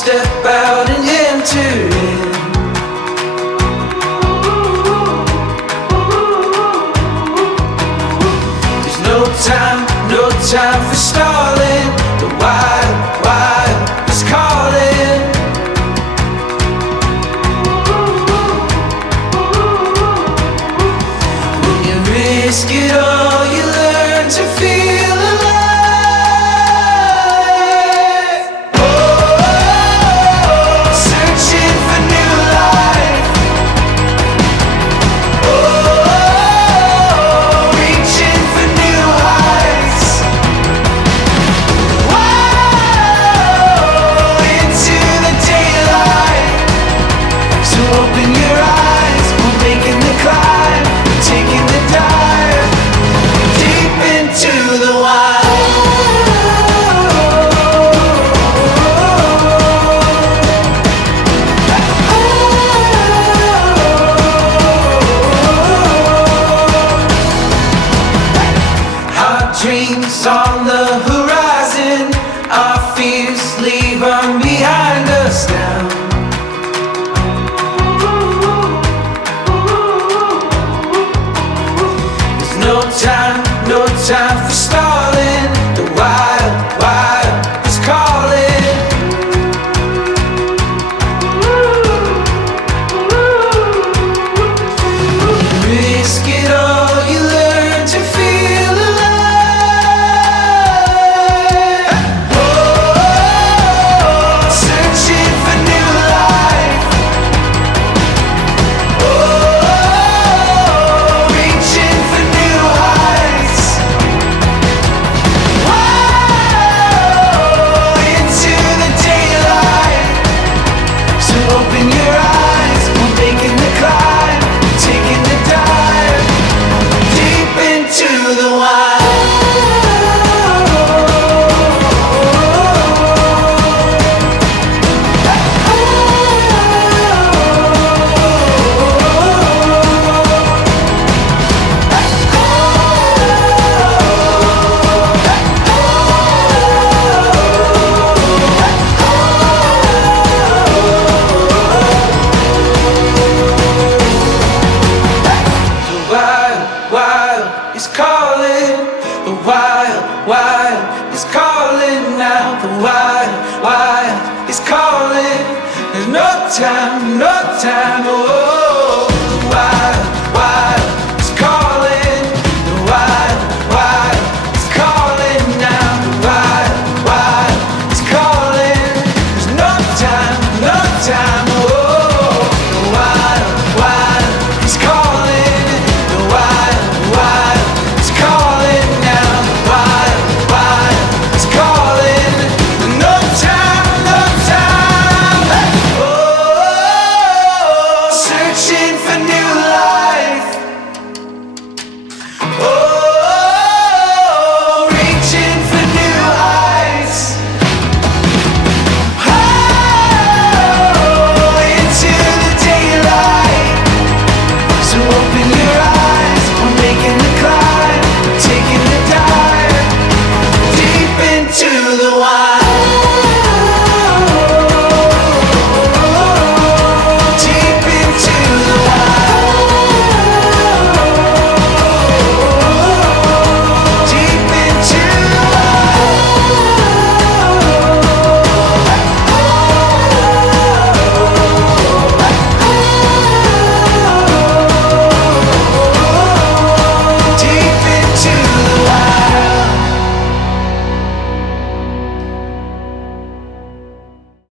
step out and enter in. There's no time for stalling. The wild is calling. When you risk it all, you learn to feel alive. Searching for new life. Reaching for new heights. Into the daylight. So open your eyes, we're making the climb, taking the dive, deep into the wild. Our dreams on the horizon, our fears leave them behind us now. There's no time for stalling. The wild is calling. Risk it all, you learn to feel alive. Searching for new life. Reaching for new heights. Into the daylight. So open your eyes, we're making the climb, taking the dive, deep into the wild. Wild is calling. The wild is calling now. The wild is calling. There's no time, oh.